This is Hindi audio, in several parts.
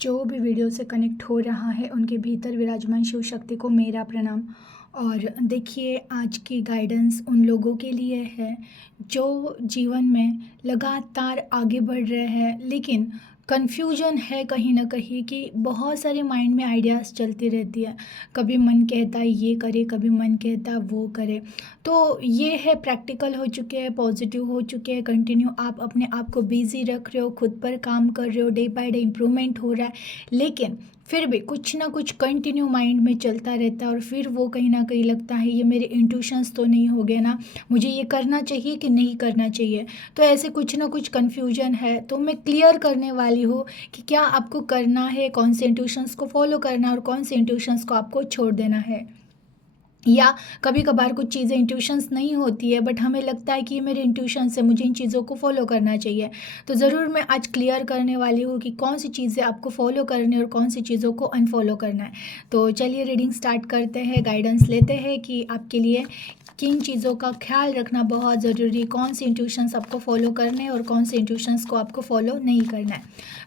जो भी वीडियो से कनेक्ट हो रहा है उनके भीतर विराजमान शिव शक्ति को मेरा प्रणाम। और देखिए, आज की गाइडेंस उन लोगों के लिए है जो जीवन में लगातार आगे बढ़ रहे हैं, लेकिन कन्फ्यूजन है कहीं ना कहीं कि बहुत सारे माइंड में आइडियाज़ चलती रहती है। कभी मन कहता है ये करे, कभी मन कहता है वो करे। तो ये है, प्रैक्टिकल हो चुके हैं, पॉजिटिव हो चुके हैं, कंटिन्यू आप अपने आप को बिजी रख रहे हो, खुद पर काम कर रहे हो, डे बाय डे इम्प्रूवमेंट हो रहा है। लेकिन फिर भी कुछ ना कुछ कंटिन्यू माइंड में चलता रहता है और फिर वो कहीं ना कहीं लगता है ये मेरे इंट्यूशंस तो नहीं हो गए ना, मुझे ये करना चाहिए कि नहीं करना चाहिए। तो ऐसे कुछ ना कुछ कन्फ्यूजन है, तो मैं क्लियर करने वाली हूँ कि क्या आपको करना है, कौन से इंट्यूशंस को फॉलो करना है और कौन से इंट्यूशंस को आपको छोड़ देना है। या कभी कभार कुछ चीज़ें इंट्यूशंस नहीं होती है, बट हमें लगता है कि ये मेरे इंट्यूशंस है, मुझे इन चीज़ों को फॉलो करना चाहिए। तो ज़रूर मैं आज क्लियर करने वाली हूँ कि कौन सी चीज़ें आपको फॉलो करनी है और कौन सी चीज़ों को अनफॉलो करना है। तो चलिए रीडिंग स्टार्ट करते हैं, गाइडेंस लेते हैं कि आपके लिए किन चीज़ों का ख्याल रखना बहुत ज़रूरी, कौन सी इंट्यूशंस आपको फॉलो करने हैं और कौन से इंट्यूशंस को आपको फॉलो नहीं करना है।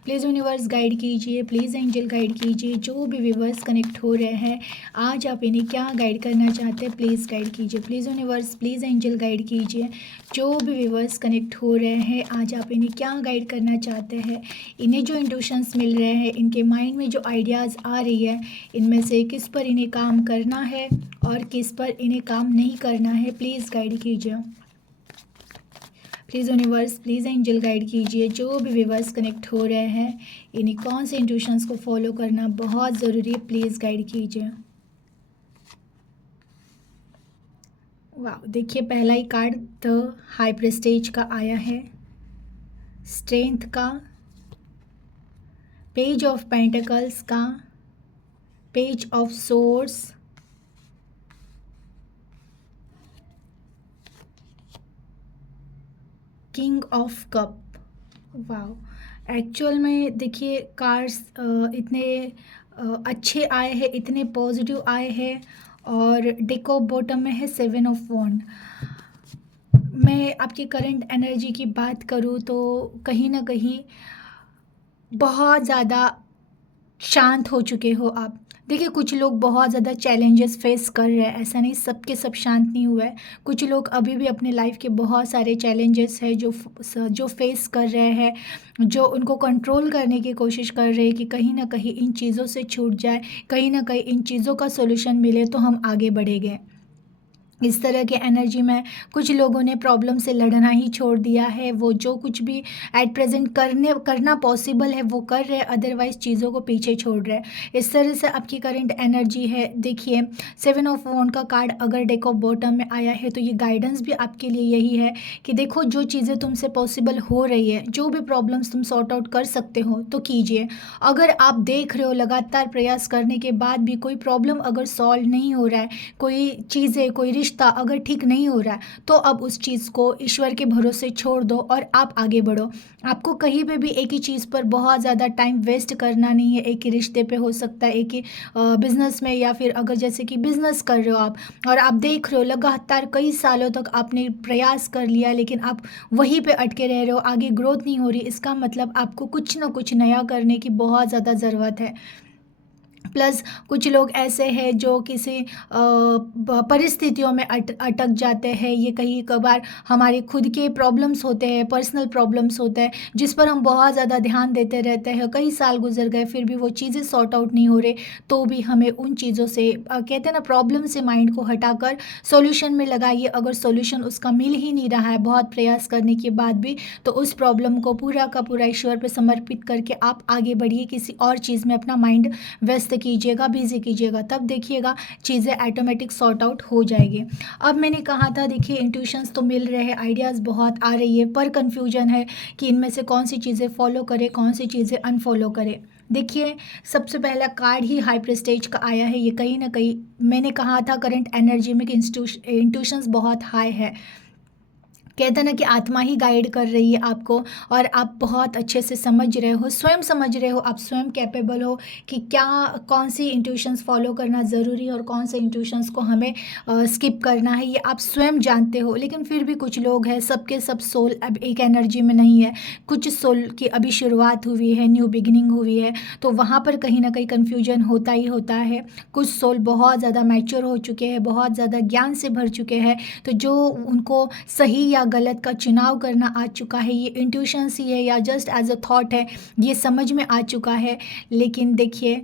प्लीज़ यूनिवर्स गाइड कीजिए, प्लीज़ एंजल गाइड कीजिए। जो भी व्यूवर्स कनेक्ट हो रहे हैं, आज आप इन्हें क्या गाइड करना चाहते हैं, प्लीज़ गाइड कीजिए। Please universe, please angel guide कीजिए। जो भी व्यूवर्स कनेक्ट हो रहे हैं, आज आप इन्हें क्या गाइड करना चाहते हैं। इन्हें जो इंट्यूशंस मिल रहे हैं, इनके माइंड में जो आइडियाज़ आ रही है, इनमें से किस पर इन्हें काम करना है और किस पर इन्हें काम नहीं करना है, प्लीज़ गाइड कीजिए। Please universe, please angel guide कीजिए। जो भी व्यूवर्स कनेक्ट हो रहे हैं, इन्हें कौन से इंट्यूशंस को फॉलो करना बहुत ज़रूरी है, प्लीज़ गाइड कीजिए। वाह, देखिए पहला ही कार्ड द हाई प्रेस्टेज का आया है, स्ट्रेंथ का, पेज ऑफ पेंटिकल्स का, page of source, king of cup. वाह, एक्चुअल में देखिए कार्ड्स इतने अच्छे आए हैं, इतने पॉजिटिव आए हैं। और डेक ऑफ बॉटम में है 7 ऑफ वॉन्ड। मैं आपकी करंट एनर्जी की बात करूँ तो कहीं ना कहीं बहुत ज़्यादा शांत हो चुके हो आप। देखिए, कुछ लोग बहुत ज़्यादा चैलेंजेस फेस कर रहे हैं, ऐसा नहीं सबके सब शांत नहीं हुआ है। कुछ लोग अभी भी अपने लाइफ के बहुत सारे चैलेंजेस हैं जो फेस कर रहे हैं, जो उनको कंट्रोल करने की कोशिश कर रहे हैं कि कहीं ना कहीं इन चीज़ों से छूट जाए, कहीं ना कहीं इन चीज़ों का सोल्यूशन मिले तो हम आगे बढ़ेंगे। इस तरह के एनर्जी में कुछ लोगों ने प्रॉब्लम से लड़ना ही छोड़ दिया है। वो जो कुछ भी एट प्रेजेंट करना पॉसिबल है वो कर रहे हैं, अदरवाइज चीज़ों को पीछे छोड़ रहे हैं। इस तरह से आपकी करंट एनर्जी है। देखिए, 7 ऑफ वॉन्ड का कार्ड अगर डेक ऑफ बॉटम में आया है तो ये गाइडेंस भी आपके लिए यही है कि देखो, जो चीज़ें तुमसे पॉसिबल हो रही है, जो भी प्रॉब्लम्स तुम सॉर्ट आउट कर सकते हो तो कीजिए। अगर आप देख रहे हो लगातार प्रयास करने के बाद भी कोई प्रॉब्लम अगर सॉल्व नहीं हो रहा है, कोई चीज़ें, कोई रिश्ता अगर ठीक नहीं हो रहा है, तो अब उस चीज़ को ईश्वर के भरोसे छोड़ दो और आप आगे बढ़ो। आपको कहीं पे भी एक ही चीज़ पर बहुत ज़्यादा टाइम वेस्ट करना नहीं है। एक ही रिश्ते पे हो सकता है, एक ही बिजनेस में, या फिर अगर जैसे कि बिजनेस कर रहे हो आप और आप देख रहे हो लगातार कई सालों तक आपने प्रयास कर लिया, लेकिन आप वहीं पे अटके रह रहे हो, आगे ग्रोथ नहीं हो रही। इसका मतलब आपको कुछ ना कुछ नया करने की बहुत ज़्यादा ज़रूरत है। प्लस कुछ लोग ऐसे हैं जो किसी परिस्थितियों में अटक जाते हैं। ये कहीं कभार हमारे खुद के प्रॉब्लम्स होते हैं, पर्सनल प्रॉब्लम्स होते हैं, जिस पर हम बहुत ज़्यादा ध्यान देते रहते हैं। कई साल गुजर गए फिर भी वो चीज़ें सॉर्ट आउट नहीं हो रहे, तो भी हमें उन चीज़ों से कहते हैं ना, प्रॉब्लम से माइंड को हटाकर सॉल्यूशन में लगाइए। अगर सॉल्यूशन उसका मिल ही नहीं रहा है बहुत प्रयास करने के बाद भी, तो उस प्रॉब्लम को पूरा का पूरा ईश्वर पर समर्पित करके आप आगे बढ़िए, किसी और चीज़ में अपना माइंड व्यस्त कीजिएगा, बिजी कीजिएगा, तब देखिएगा चीज़ें ऑटोमेटिक सॉर्ट आउट हो जाएगी। अब मैंने कहा था, देखिए इंट्यूशंस तो मिल रहे हैं, आइडियाज़ बहुत आ रही है, पर कन्फ्यूजन है कि इनमें से कौन सी चीज़ें फॉलो करें, कौन सी चीज़ें अनफॉलो करें। देखिए, सबसे पहला कार्ड ही हाई प्रेस्टेज का आया है। ये कहीं ना कहीं मैंने कहा था करंट एनर्जी में कि इंट्यूशंस बहुत हाई है। कहते हैं ना कि आत्मा ही गाइड कर रही है आपको, और आप बहुत अच्छे से समझ रहे हो, स्वयं समझ रहे हो, आप स्वयं कैपेबल हो कि क्या, कौन सी इंट्यूशंस फॉलो करना ज़रूरी है और कौन से इंट्यूशंस को हमें स्किप करना है, ये आप स्वयं जानते हो। लेकिन फिर भी कुछ लोग हैं, सबके सब सोल अब एक एनर्जी में नहीं है। कुछ सोल की अभी शुरुआत हुई है, न्यू बिगिनिंग हुई है, तो वहाँ पर कहीं ना कहीं कन्फ्यूजन होता ही होता है। कुछ सोल बहुत ज़्यादा मैच्योर हो चुके हैं, बहुत ज़्यादा ज्ञान से भर चुके हैं, तो जो उनको सही या गलत का चुनाव करना आ चुका है, ये इंट्यूशंस ही है या जस्ट एज अ थॉट है, ये समझ में आ चुका है। लेकिन देखिए,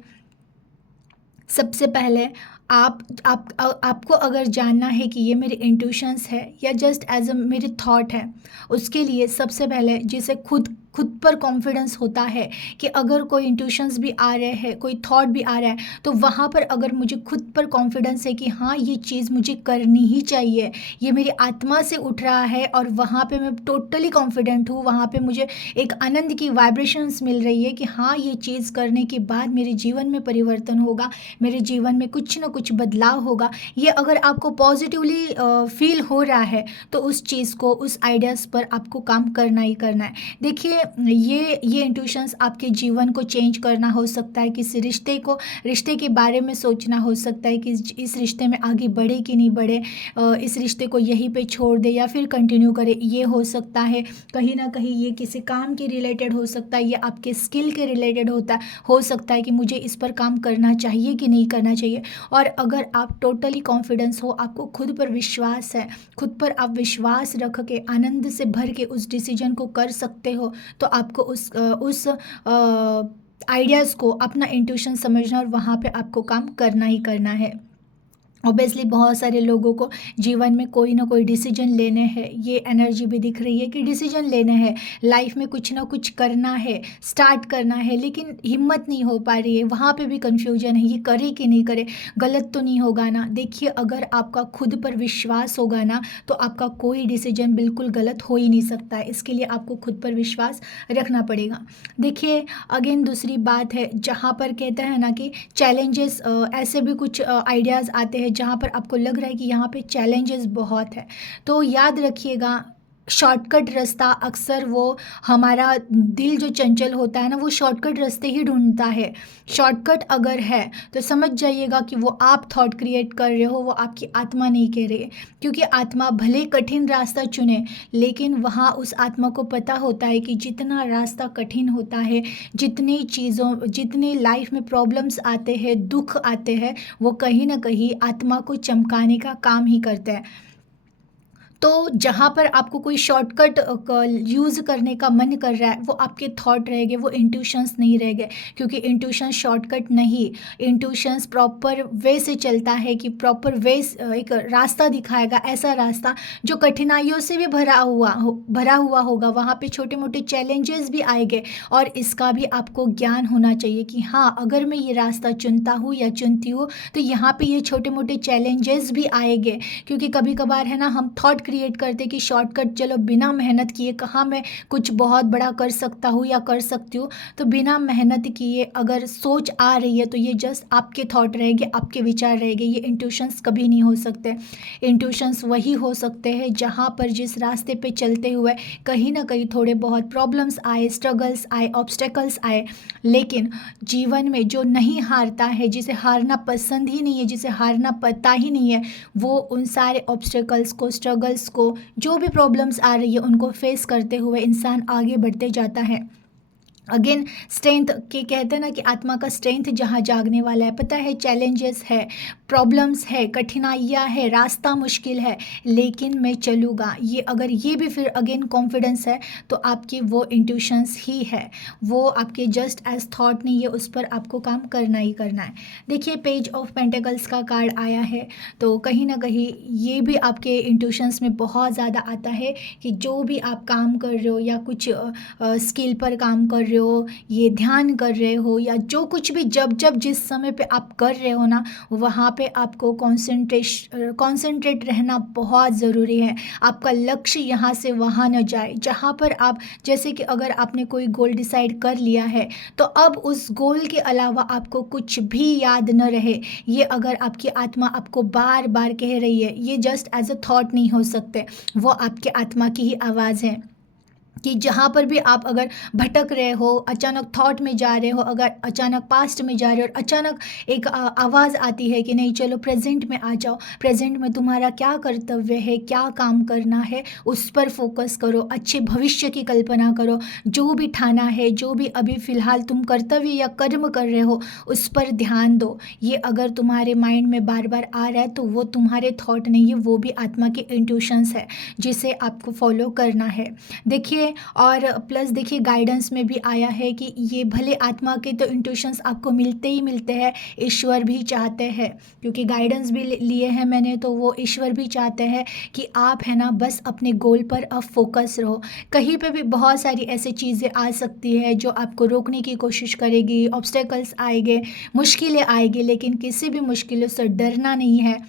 सबसे पहले आपको अगर जानना है कि ये मेरे इंट्यूशंस है या जस्ट एज अ मेरे थॉट है, उसके लिए सबसे पहले जिसे खुद पर कॉन्फिडेंस होता है कि अगर कोई इंट्यूशंस भी आ रहे हैं, कोई थॉट भी आ रहा है, तो वहाँ पर अगर मुझे खुद पर कॉन्फिडेंस है कि हाँ ये चीज़ मुझे करनी ही चाहिए, ये मेरी आत्मा से उठ रहा है और वहाँ पे मैं टोटली कॉन्फिडेंट हूँ, वहाँ पे मुझे एक आनंद की वाइब्रेशंस मिल रही है कि हाँ ये चीज़ करने के बाद मेरे जीवन में परिवर्तन होगा, मेरे जीवन में कुछ ना कुछ बदलाव होगा, ये अगर आपको पॉजिटिवली फील हो रहा है, तो उस चीज़ को, उस आइडियाज़ पर आपको काम करना ही करना है। देखिए, ये इंट्यूशंस आपके जीवन को चेंज करना हो सकता है, किसी रिश्ते के बारे में सोचना हो सकता है कि इस रिश्ते में आगे बढ़े कि नहीं बढ़े, इस रिश्ते को यहीं पे छोड़ दे या फिर कंटिन्यू करे, ये हो सकता है। कहीं ना कहीं ये किसी काम के रिलेटेड हो सकता है, ये आपके स्किल के रिलेटेड हो सकता है कि मुझे इस पर काम करना चाहिए कि नहीं करना चाहिए। और अगर आप टोटली कॉन्फिडेंस हो, आपको खुद पर विश्वास है, खुद पर आप विश्वास रख के आनंद से भर के उस डिसीजन को कर सकते हो, तो आपको उस आइडियाज़ को अपना इंट्यूशन समझना और वहाँ पे आपको काम करना ही करना है। ऑब्वियसली बहुत सारे लोगों को जीवन में कोई ना कोई डिसीजन लेने हैं, ये एनर्जी भी दिख रही है कि डिसीजन लेने हैं, लाइफ में कुछ ना कुछ करना है, स्टार्ट करना है, लेकिन हिम्मत नहीं हो पा रही है, वहाँ पे भी कन्फ्यूजन है, ये करे कि नहीं करे, गलत तो नहीं होगा ना। देखिए, अगर आपका खुद पर विश्वास होगा ना, तो आपका कोई डिसीजन बिल्कुल गलत हो ही नहीं सकता है। इसके लिए आपको खुद पर विश्वास रखना पड़ेगा। देखिए, अगेन दूसरी बात है, जहाँ पर कहते हैं ना कि चैलेंजेस, ऐसे भी कुछ आइडियाज़ आते हैं जहाँ पर आपको लग रहा है कि यहाँ पे चैलेंजेस बहुत है, तो याद रखिएगा, शॉर्टकट रास्ता अक्सर वो, हमारा दिल जो चंचल होता है ना, वो शॉर्टकट रास्ते ही ढूंढता है। शॉर्टकट अगर है तो समझ जाइएगा कि वो आप थॉट क्रिएट कर रहे हो, वो आपकी आत्मा नहीं कह रही है। क्योंकि आत्मा भले कठिन रास्ता चुने, लेकिन वहाँ उस आत्मा को पता होता है कि जितना रास्ता कठिन होता है, जितने लाइफ में प्रॉब्लम्स आते हैं, दुख आते हैं, वो कहीं ना कहीं आत्मा को चमकाने का काम ही करते हैं। तो जहाँ पर आपको कोई शॉर्टकट यूज़ करने का मन कर रहा है, वो आपके थॉट रहेंगे, वो इंट्यूशंस नहीं रहेंगे। क्योंकि इंट्यूशन शॉर्टकट नहीं, इंट्यूशंस प्रॉपर वे से चलता है कि प्रॉपर वे, एक रास्ता दिखाएगा, ऐसा रास्ता जो कठिनाइयों से भी भरा हुआ होगा। वहाँ पे छोटे मोटे चैलेंजेस भी आएंगे, और इसका भी आपको ज्ञान होना चाहिए कि हाँ, अगर मैं ये रास्ता चुनता हूँ या चुनती हूँ, तो यहाँ पे ये छोटे मोटे चैलेंजेस भी आएंगे। क्योंकि कभी कभार है ना, हम थॉट क्रिएट करते कि शॉर्टकट, चलो बिना मेहनत किए कहाँ मैं कुछ बहुत बड़ा कर सकता हूँ या कर सकती हूँ। तो बिना मेहनत किए अगर सोच आ रही है, तो ये जस्ट आपके थॉट रहेंगे, आपके विचार रहेंगे, ये इंट्यूशंस कभी नहीं हो सकते। इंट्यूशंस वही हो सकते हैं जहाँ पर, जिस रास्ते पे चलते हुए कहीं ना कहीं थोड़े बहुत प्रॉब्लम्स आए, स्ट्रगल्स आए, ऑब्स्टेकल्स आए, लेकिन जीवन में जो नहीं हारता है, जिसे हारना पसंद ही नहीं है, जिसे हारना पता ही नहीं है, वो उन सारे ऑब्स्टेकल्स को, स्ट्रगल्स को, जो भी प्रॉब्लम्स आ रही है, उनको फेस करते हुए इंसान आगे बढ़ते जाता है। अगेन स्ट्रेंथ के कहते हैं ना कि आत्मा का स्ट्रेंथ जहाँ जागने वाला है, पता है चैलेंजेस है, प्रॉब्लम्स है, कठिनाइयाँ है, रास्ता मुश्किल है, लेकिन मैं चलूँगा, ये अगर ये भी फिर अगेन कॉन्फिडेंस है, तो आपकी वो इंट्यूशंस ही है, वो आपके जस्ट एज थॉट नहीं है, उस पर आपको काम करना ही करना है। देखिए, पेज ऑफ पेंटिकल्स का कार्ड आया है, तो कहीं ना कहीं ये भी आपके इंट्यूशंस में बहुत ज़्यादा आता है कि जो भी आप काम कर रहे हो या कुछ स्किल पर काम कर रहे हो, रहे हो, ये ध्यान कर रहे हो, या जो कुछ भी जब जब जिस समय पे आप कर रहे हो ना, वहाँ पे आपको कॉन्सेंट्रेट रहना बहुत ज़रूरी है। आपका लक्ष्य यहाँ से वहाँ न जाए। जहाँ पर आप, जैसे कि अगर आपने कोई गोल डिसाइड कर लिया है, तो अब उस गोल के अलावा आपको कुछ भी याद न रहे। ये अगर आपकी आत्मा आपको बार बार कह रही है, ये जस्ट एज अ थॉट नहीं हो सकते, वो आपके आत्मा की ही आवाज़ है। कि जहाँ पर भी आप अगर भटक रहे हो, अचानक थॉट में जा रहे हो, अगर अचानक पास्ट में जा रहे हो, और अचानक एक आवाज़ आती है कि नहीं चलो प्रेजेंट में आ जाओ, प्रेजेंट में तुम्हारा क्या कर्तव्य है, क्या काम करना है, उस पर फोकस करो, अच्छे भविष्य की कल्पना करो, जो भी ठाना है, जो भी अभी फ़िलहाल तुम कर्तव्य या कर्म कर रहे हो, उस पर ध्यान दो। ये अगर तुम्हारे माइंड में बार बार आ रहा है तो वो तुम्हारे थॉट नहीं है, वो भी आत्मा के इंट्यूशंस है जिसे आपको फॉलो करना है। देखिए, और प्लस देखिए गाइडेंस में भी आया है कि ये भले आत्मा के तो इंट्यूशंस आपको मिलते ही मिलते हैं, ईश्वर भी चाहते हैं, क्योंकि गाइडेंस भी लिए हैं मैंने, तो वो ईश्वर भी चाहते हैं कि आप है ना बस अपने गोल पर अब फोकस रहो। कहीं पे भी बहुत सारी ऐसी चीज़ें आ सकती है जो आपको रोकने की कोशिश करेगी, ऑब्स्टेकल्स आएंगे, मुश्किलें आएगी, लेकिन किसी भी मुश्किलों से डरना नहीं है।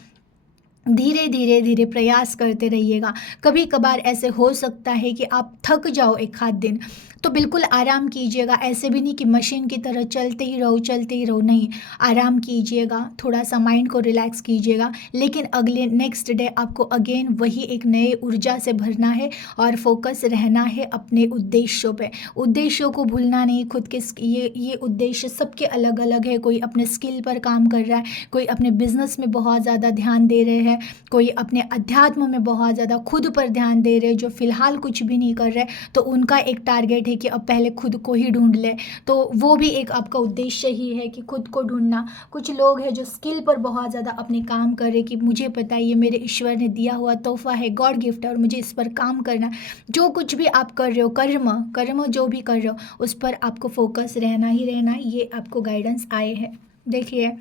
धीरे धीरे धीरे प्रयास करते रहिएगा। कभी कभार ऐसे हो सकता है कि आप थक जाओ एक आध दिन, तो बिल्कुल आराम कीजिएगा। ऐसे भी नहीं कि मशीन की तरह चलते ही रहो चलते ही रहो, नहीं, आराम कीजिएगा, थोड़ा सा माइंड को रिलैक्स कीजिएगा, लेकिन अगले नेक्स्ट डे आपको अगेन वही एक नए ऊर्जा से भरना है और फोकस रहना है अपने उद्देश्यों पे। उद्देश्यों को भूलना नहीं। खुद के ये उद्देश्य सबके अलग अलग है। कोई अपने स्किल पर काम कर रहा है, कोई अपने बिजनेस में बहुत ज़्यादा ध्यान दे रहे हैं, कोई अपने अध्यात्म में बहुत ज़्यादा खुद पर ध्यान दे रहे, जो फिलहाल कुछ भी नहीं कर रहे, तो उनका एक टारगेट है कि अब पहले खुद को ही ढूंढ ले। तो वो भी एक आपका उद्देश्य ही है कि खुद को ढूंढना। कुछ लोग हैं जो स्किल पर बहुत ज़्यादा अपने काम कर रहे कि मुझे पता है ये मेरे ईश्वर ने दिया हुआ तोहफा है, गॉड गिफ्ट है, और मुझे इस पर काम करना है। जो कुछ भी आप कर रहे हो, कर्म कर्म जो भी कर रहे हो, उस पर आपको फोकस रहना ही रहना है। ये आपको गाइडेंस आए हैं। देखिए,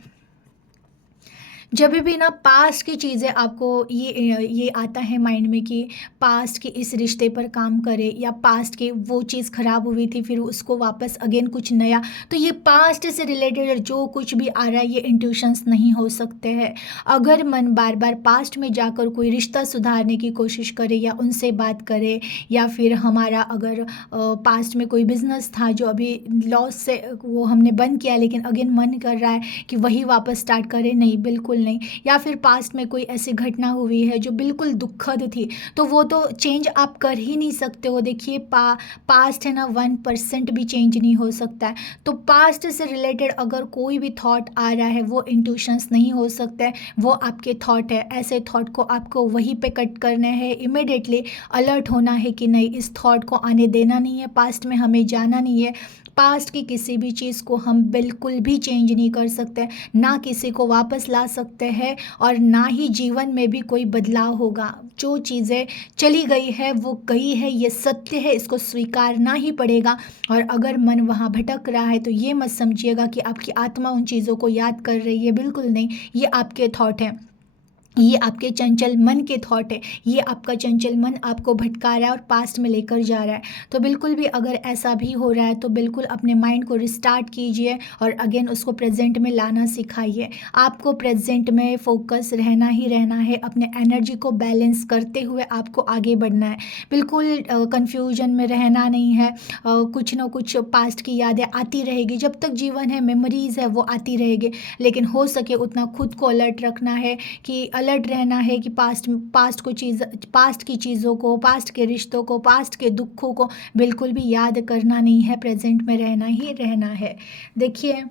जब भी ना पास्ट की चीज़ें आपको ये आता है माइंड में कि पास्ट के इस रिश्ते पर काम करें, या पास्ट के वो चीज़ ख़राब हुई थी फिर उसको वापस अगेन कुछ नया, तो ये पास्ट से रिलेटेड जो कुछ भी आ रहा है ये इंट्यूशंस नहीं हो सकते हैं। अगर मन बार बार पास्ट में जाकर कोई रिश्ता सुधारने की कोशिश करे या उनसे बात करे, या फिर हमारा अगर पास्ट में कोई बिजनेस था जो अभी लॉस से वो हमने बंद किया, लेकिन अगेन मन कर रहा है कि वही वापस स्टार्ट करें, नहीं, बिल्कुल नहीं। या फिर पास्ट में कोई ऐसी घटना हुई है जो बिल्कुल दुखद थी, तो वो तो चेंज आप कर ही नहीं सकते हो। देखिए, पास्ट है ना 1% भी चेंज नहीं हो सकता है। तो पास्ट से रिलेटेड अगर कोई भी थॉट आ रहा है, वो इंट्यूशंस नहीं हो सकता है, वो आपके थॉट है। ऐसे थॉट को आपको वहीं पे कट करना है, इमिडिएटली अलर्ट होना है कि नहीं, इस थॉट को आने देना नहीं है, पास्ट में हमें जाना नहीं है। पास्ट की किसी भी चीज़ को हम बिल्कुल भी चेंज नहीं कर सकते, ना किसी को वापस ला सकते हैं, और ना ही जीवन में भी कोई बदलाव होगा। जो चीज़ें चली गई है वो गई है, ये सत्य है, इसको स्वीकारना ही पड़ेगा। और अगर मन वहाँ भटक रहा है तो ये मत समझिएगा कि आपकी आत्मा उन चीज़ों को याद कर रही है, बिल्कुल नहीं। ये आपके थॉट हैं, ये आपके चंचल मन के थॉट है, ये आपका चंचल मन आपको भटका रहा है और पास्ट में लेकर जा रहा है। तो बिल्कुल भी अगर ऐसा भी हो रहा है तो बिल्कुल अपने माइंड को रिस्टार्ट कीजिए और अगेन उसको प्रेजेंट में लाना सिखाइए। आपको प्रेजेंट में फोकस रहना ही रहना है, अपने एनर्जी को बैलेंस करते हुए आपको आगे बढ़ना है। बिल्कुल कन्फ्यूजन में रहना नहीं है। कुछ ना कुछ पास्ट की यादें आती रहेगी, जब तक जीवन है मेमोरीज है वो आती रहेगी, लेकिन हो सके उतना खुद को अलर्ट रखना है, कि अलर्ट रहना है कि पास्ट की चीज़ों को, पास्ट के रिश्तों को, पास्ट के दुखों को बिल्कुल भी याद करना नहीं है, प्रेजेंट में रहना ही रहना है। देखिए,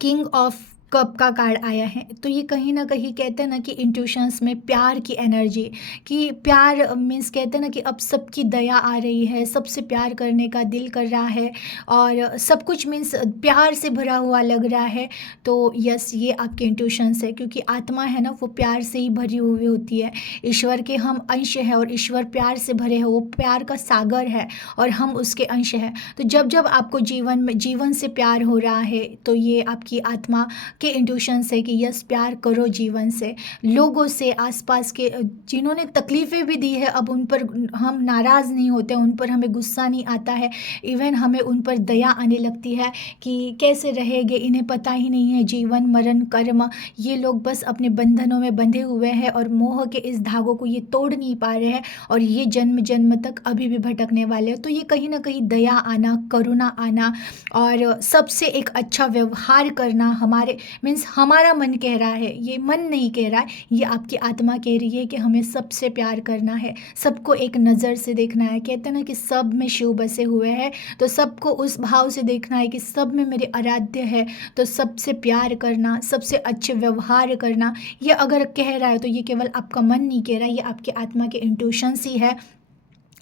किंग ऑफ कप का कार्ड आया है, तो ये कहीं ना कहीं कहते हैं ना कि इंट्यूशंस में प्यार की एनर्जी, कि प्यार मीन्स कहते हैं ना कि अब सबकी दया आ रही है, सबसे प्यार करने का दिल कर रहा है, और सब कुछ मीन्स प्यार से भरा हुआ लग रहा है। तो यस, ये आपके इंट्यूशंस है, क्योंकि आत्मा है ना वो प्यार से ही भरी हुई होती है। ईश्वर के हम अंश हैं, और ईश्वर प्यार से भरे हैं, वो प्यार का सागर है और हम उसके अंश हैं। तो जब जब आपको जीवन से प्यार हो रहा है, तो ये आपकी आत्मा के इंट्यूशन से कि यस प्यार करो जीवन से, लोगों से, आसपास के जिन्होंने तकलीफ़ें भी दी है, अब उन पर हम नाराज़ नहीं होते, उन पर हमें गुस्सा नहीं आता है, इवन हमें उन पर दया आने लगती है कि कैसे रहेंगे, इन्हें पता ही नहीं है जीवन मरण कर्म, ये लोग बस अपने बंधनों में बंधे हुए हैं और मोह के इस धागों को ये तोड़ नहीं पा रहे हैं और ये जन्म जन्म तक अभी भी भटकने वाले हैं। तो ये कहीं ना कहीं दया आना, करुणा आना और सबसे एक अच्छा व्यवहार करना, हमारे मीन्स हमारा मन कह रहा है, ये मन नहीं कह रहा है, ये आपकी आत्मा कह रही है कि हमें सबसे प्यार करना है, सबको एक नज़र से देखना है। कहते हैं ना कि सब में शिव बसे हुए हैं, तो सबको उस भाव से देखना है कि सब में मेरे आराध्य है, तो सबसे प्यार करना, सबसे अच्छे व्यवहार करना। ये अगर कह रहा है तो ये केवल आपका मन नहीं कह रहा है, ये आपकी आत्मा के इंट्यूशंस ही है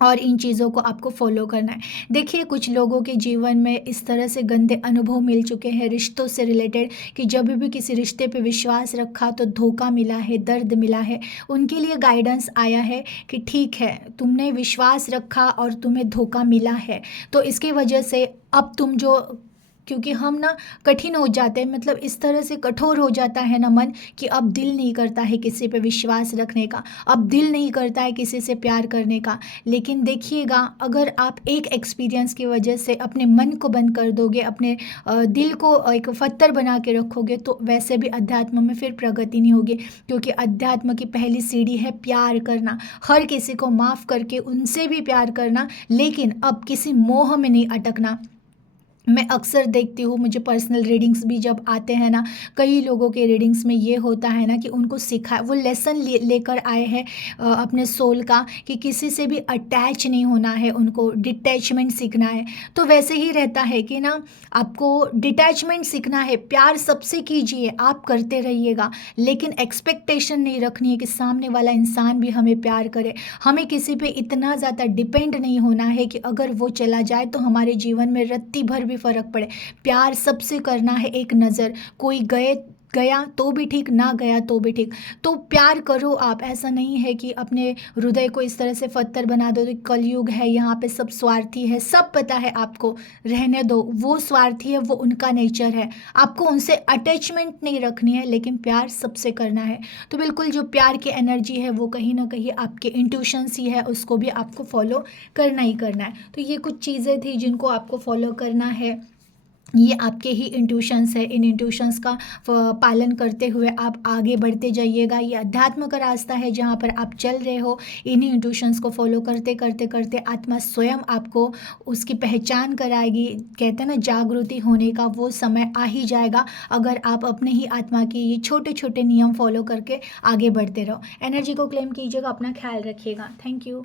और इन चीज़ों को आपको फॉलो करना है। देखिए कुछ लोगों के जीवन में इस तरह से गंदे अनुभव मिल चुके हैं रिश्तों से रिलेटेड कि जब भी किसी रिश्ते पे विश्वास रखा तो धोखा मिला है, दर्द मिला है। उनके लिए गाइडेंस आया है कि ठीक है, तुमने विश्वास रखा और तुम्हें धोखा मिला है, तो इसकी वजह से अब तुम जो, क्योंकि हम ना कठिन हो जाते हैं, मतलब इस तरह से कठोर हो जाता है ना मन कि अब दिल नहीं करता है किसी पे विश्वास रखने का, अब दिल नहीं करता है किसी से प्यार करने का। लेकिन देखिएगा, अगर आप एक एक्सपीरियंस की वजह से अपने मन को बंद कर दोगे, अपने दिल को एक पत्थर बना के रखोगे, तो वैसे भी अध्यात्म में फिर प्रगति नहीं होगी। क्योंकि अध्यात्म की पहली सीढ़ी है प्यार करना, हर किसी को माफ़ करके उनसे भी प्यार करना, लेकिन अब किसी मोह में नहीं अटकना। मैं अक्सर देखती हूँ, मुझे पर्सनल रीडिंग्स भी जब आते हैं ना, कई लोगों के रीडिंग्स में ये होता है ना कि उनको सिखा, वो लेसन लेकर आए हैं अपने सोल का कि किसी से भी अटैच नहीं होना है, उनको डिटैचमेंट सीखना है। तो वैसे ही रहता है कि ना, आपको डिटैचमेंट सीखना है, प्यार सबसे कीजिए, आप करते रहिएगा, लेकिन एक्सपेक्टेशन नहीं रखनी है कि सामने वाला इंसान भी हमें प्यार करे। हमें किसी पे इतना ज़्यादा डिपेंड नहीं होना है कि अगर वो चला जाए तो हमारे जीवन में रत्ती भर भी फ़र्क पड़े। प्यार सबसे करना है एक नज़र, कोई गया तो भी ठीक, ना गया तो भी ठीक। तो प्यार करो आप, ऐसा नहीं है कि अपने हृदय को इस तरह से पत्थर बना दो। तो कलयुग है, यहाँ पे सब स्वार्थी है, सब पता है आपको, रहने दो। वो स्वार्थी है, वो उनका नेचर है, आपको उनसे अटैचमेंट नहीं रखनी है, लेकिन प्यार सबसे करना है। तो बिल्कुल जो प्यार की एनर्जी है वो कहीं ना कहीं आपके इंट्यूशंस ही है, उसको भी आपको फॉलो करना ही करना है। तो ये कुछ चीज़ें थी जिनको आपको फॉलो करना है, ये आपके ही इंट्यूशंस है, इन इंट्यूशंस का पालन करते हुए आप आगे बढ़ते जाइएगा। ये अध्यात्म का रास्ता है जहाँ पर आप चल रहे हो, इन्हीं इंट्यूशंस को फॉलो करते करते करते आत्मा स्वयं आपको उसकी पहचान कराएगी। कहते हैं ना, जागृति होने का वो समय आ ही जाएगा, अगर आप अपने ही आत्मा की ये छोटे छोटे नियम फॉलो करके आगे बढ़ते रहो। एनर्जी को क्लेम कीजिएगा, अपना ख्याल रखिएगा। Thank you.